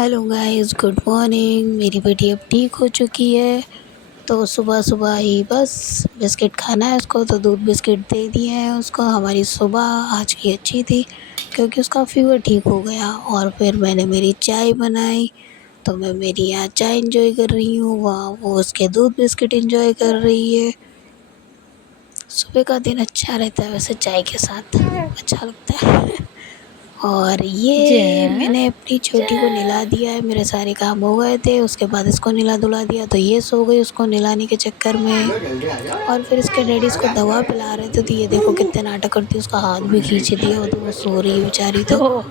Hello guys, good morning. मेरी बेटी अब ठीक हो चुकी है। तो सुबह सुबह ही बस बिस्किट खाना है उसको, तो दूध बिस्किट दे दिए हैं उसको। हमारी सुबह आज की अच्छी थी क्योंकि उसका फ़ीवर ठीक हो गया। और फिर मैंने मेरी चाय बनाई, तो मैं मेरी यहाँ चाय इंजॉय कर रही हूँ, वहाँ वो उसके दूध बिस्किट इंजॉय कर रही है। सुबह का दिन अच्छा रहता है वैसे चाय के साथ, अच्छा लगता है। और ये जा मैंने अपनी छोटी को नहला दिया है, मेरे सारे काम हो गए थे। उसके बाद इसको नहला-धुला दिया तो ये सो गई उसको नहलाने के चक्कर में। और फिर इसके डैडी इसको दवा पिला रहे थे, तो ये देखो कितने नाटक करती है, उसका हाथ भी खींच दिया, तो वो सो रही है बेचारी। तो ओह!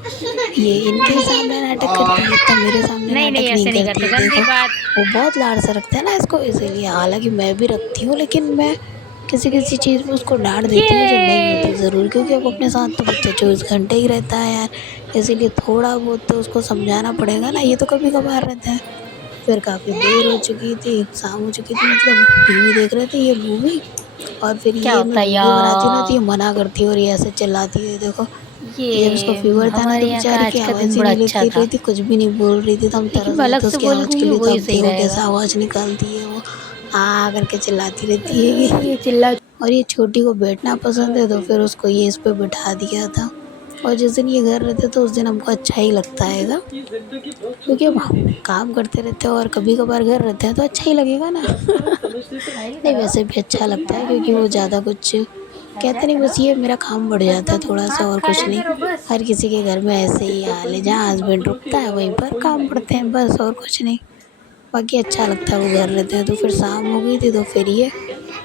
ये इनके सामने नाटक करती है, इतना मेरे सामने नहीं, नहीं नाटक नहीं ऐसे नहीं करती करते, है। गंदी देखो बात। वो बहुत लाड से रखते हैं ना इसको, इसीलिए। हालाँकि मैं भी रखती हूँ, लेकिन मैं किसी-किसी चीज़ में उसको डाँट देती हूँ जो नहीं होती ये ज़रूरी, क्योंकि अब अपने साथ तो बच्चा 24 घंटे ही रहता है यार। इसीलिए थोड़ा बहुत तो उसको समझाना पड़ेगा ना, ये तो कभी-कभार रहता है। फिर काफ़ी देर हो चुकी थी, शाम हो चुकी थी, मतलब टीवी देख रहे थे ये मूवी। और फिर क्या ये मैं होता है वीडियो बनाती हूँ ना, तो ये यार? मना करती है और ये ऐसे चिल्लाती है, देखो। ये जब इसको ये फ़ीवर था ना, हमारे तो यहाँ का बेचारी की आज का दिन आवाज़ ही बड़ा नहीं अच्छा निकल था, रही थी, कुछ भी नहीं बोल रही थी, तो हम लेकिन तरस मैं गए अलग थे से उसकी आवाज़ के बोलूँगी लिए। तो वही अब सही देखो कैसे रहेगा। आवाज़ निकालती है वो, आ करके चिल्लाती रहती है ये। ये चिल्ला और ये छोटी को बैठना पसंद है, तो फिर उसको ये इस पे बिठा दिया था। और जिस दिन ये घर रहते तो उस दिन हमको अच्छा ही लगता हैगा, क्योंकि अब हम काम करते रहते हैं और कभी-कभार घर रहते हैं तो अच्छा ही लगेगा ना। नहीं, वैसे भी अच्छा लगता है क्योंकि वो ज़्यादा कुछ कहते नहीं, बस ये मेरा काम बढ़ जाता है थोड़ा-सा, और कुछ नहीं। हर किसी के घर में ऐसे ही हाल है, जहाँ हस्बैंड रुकता है वहीं पर काम बढ़ते हैं, बस और कुछ नहीं। बाकी अच्छा लगता है वो घर रहते हैं। तो फिर शाम हो गई थी, तो फिर ये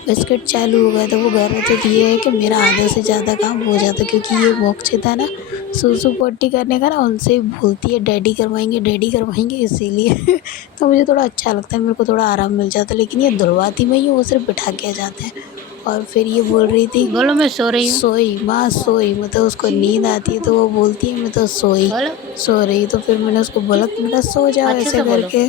बिस्किट चालू हो गया था। वो घर रहते तो ये है कि मेरा आधे से ज़्यादा काम हो जाता, क्योंकि ये मोक्षित है ना, सूसू पोटी करने का ना, उनसे ही बोलती है डैडी करवाएँगे, इसीलिए। तो मुझे थोड़ा अच्छा लगता है, मेरे को थोड़ा आराम मिल जाता है। लेकिन ये धुलवाती मैं ही हूँ, वो सिर्फ़ बिठा के आ जाते हैं। और फिर ये बोल रही थी, बोलो मैं सो रही हूँ। सोई माँ सोई, मतलब उसको नींद आती है तो वो बोलती है मैं तो सोई, बोलो, सो रही। तो फिर मैंने उसको बोला कि बेटा सो जाओ अच्छे ऐसे से बोलो। करके।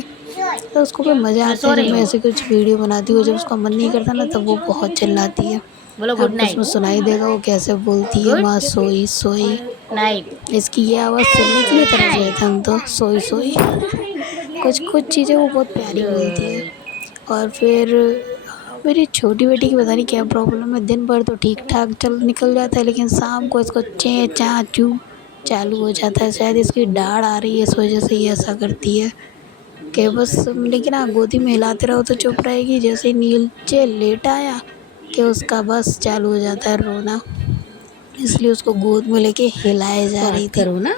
तो उसको भी मज़ा मैं आता है सो जब रही मैं हूँ। ऐसी कुछ वीडियो बनाती हूँ। जब उसका मन नहीं करता ना, तब वो बहुत चिल्लाती है। बोलो गुड आपको उसमें नाइट। सुनाई देगा वो कैसे बोलती है, गुड माँ सोई सोई। नाइट। इसकी ये आवाज़ सुनने के लिए गुड तरस गए थे नाइट। हम तो, सोई सोई। कुछ कुछ चीज़ें वो बहुत प्यारी बोलती है। गुड। और फिर मेरी छोटी बेटी की पता नहीं क्या प्रॉब्लम है, दिन भर तो ठीक ठाक चल निकल जाता है, लेकिन शाम को इसको चें चाँ चू चालू हो जाता है। शायद इसकी दाढ़ आ रही है, इस वजह से ये ऐसा करती है कि बस। लेकिन हाँ, गोदी में हिलाते रहो तो चुप रहेगी, जैसे ही नीचे लेट आया कि उसका बस चालू हो जाता है रोना। इसलिए उसको गोद में लेके हिलाए जा रही बात थी। करो ना।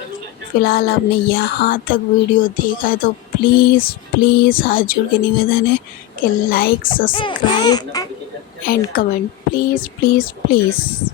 फ़िलहाल आपने यहाँ तक वीडियो देखा है तो प्लीज़ प्लीज़ हाथ जोड़ के निवेदन है कि like, subscribe and comment, please please please.